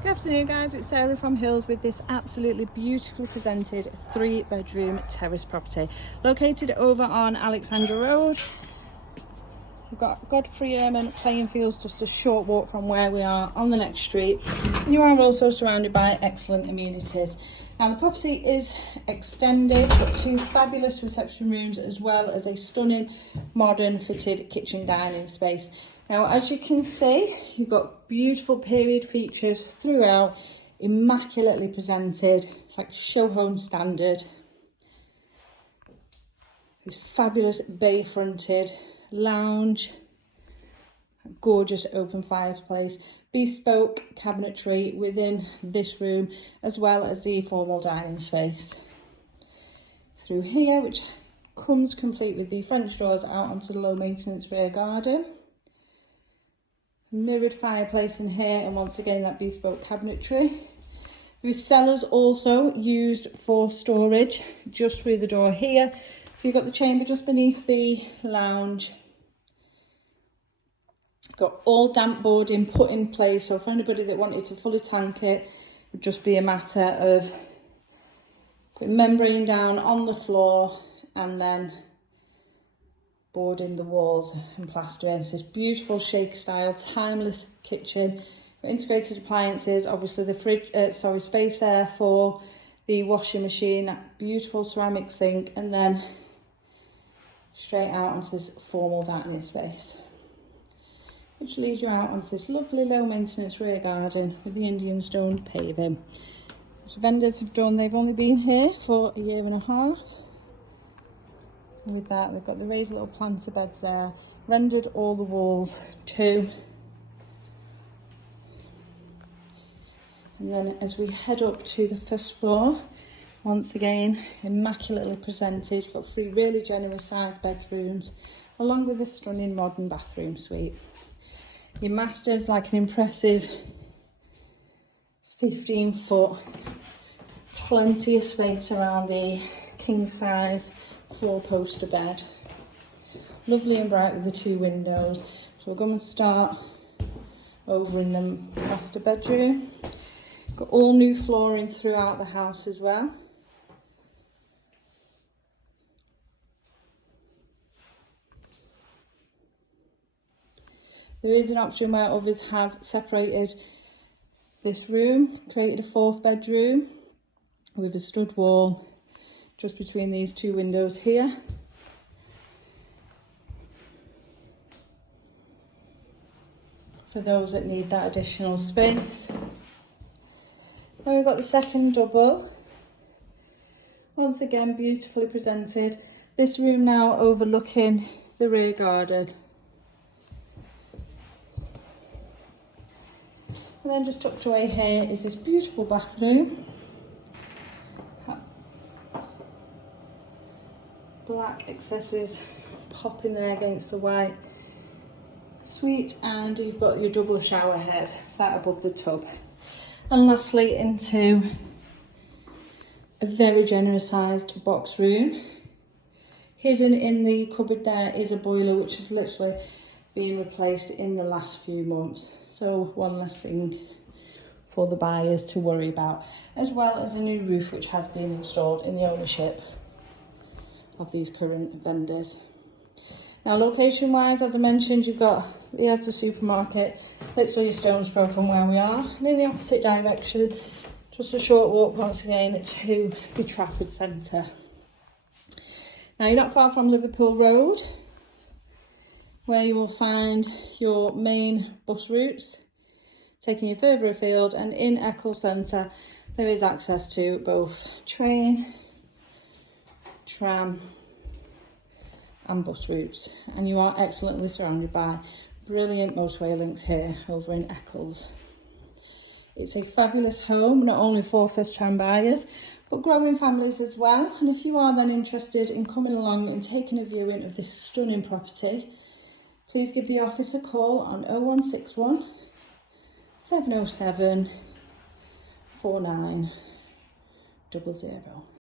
Good afternoon guys, it's Sarah from Hills with this absolutely beautifully presented 3-bedroom terrace property located over on Alexandra Road. We've got Godfrey Ehrman playing fields just a short walk from where we are on the next street. You are also surrounded by excellent amenities. Now the property is extended, got 2 fabulous reception rooms as well as a stunning modern fitted kitchen dining space. Now as you can see, you've got beautiful period features throughout, immaculately presented. It's like show home standard. This fabulous bay fronted lounge, gorgeous open fireplace, bespoke cabinetry within this room as well as the formal dining space. Through here, which comes complete with the French doors out onto the low maintenance rear garden. Mirrored fireplace in here, and once again that bespoke cabinetry. There is cellars also used for storage just through the door here. So you've got the chamber just beneath the lounge. Got all damp boarding put in place, so for anybody that wanted to fully tank it, it would just be a matter of putting membrane down on the floor and then boarding the walls and plastering. It's this beautiful Shaker style timeless kitchen for integrated appliances, obviously the fridge, space there for the washing machine, that beautiful ceramic sink, and then straight out onto this formal dining space, which leads you out onto this lovely low maintenance rear garden with the Indian stone paving, which vendors have done. They've only been here for a year and a half. And with that, they've got the raised little planter beds there, rendered all the walls too. And then as we head up to the first floor, once again, immaculately presented. You've got 3 really generous sized bedrooms, along with a stunning modern bathroom suite. Your master's like an impressive 15-foot, plenty of space around the king size 4-poster bed. Lovely and bright with the 2 windows. So we'll go and start over in the master bedroom. Got all new flooring throughout the house as well. There is an option where others have separated this room, created a 4th bedroom with a stud wall just between these 2 windows here. For those that need that additional space. Then we've got the second double. Once again, beautifully presented. This room now overlooking the rear garden. And then just tucked away here is this beautiful bathroom. Black accessories popping there against the white. Sweet, and you've got your double shower head sat above the tub. And lastly, into a very generous sized box room. Hidden in the cupboard there is a boiler which has literally been replaced in the last few months. So one less thing for the buyers to worry about, as well as a new roof which has been installed in the ownership of these current vendors. Now location wise, as I mentioned, you've got the Asda supermarket, literally a stone's throw from where we are, and in the opposite direction, just a short walk once again to the Trafford Centre. Now you're not far from Liverpool Road, where you will find your main bus routes taking you further afield, and in Eccles Centre there is access to both train, tram and bus routes, and you are excellently surrounded by brilliant motorway links here over in Eccles. It's a fabulous home, not only for first-time buyers but growing families as well, and if you are then interested in coming along and taking a viewing of this stunning property, please give the office a call on 0161 707 4900.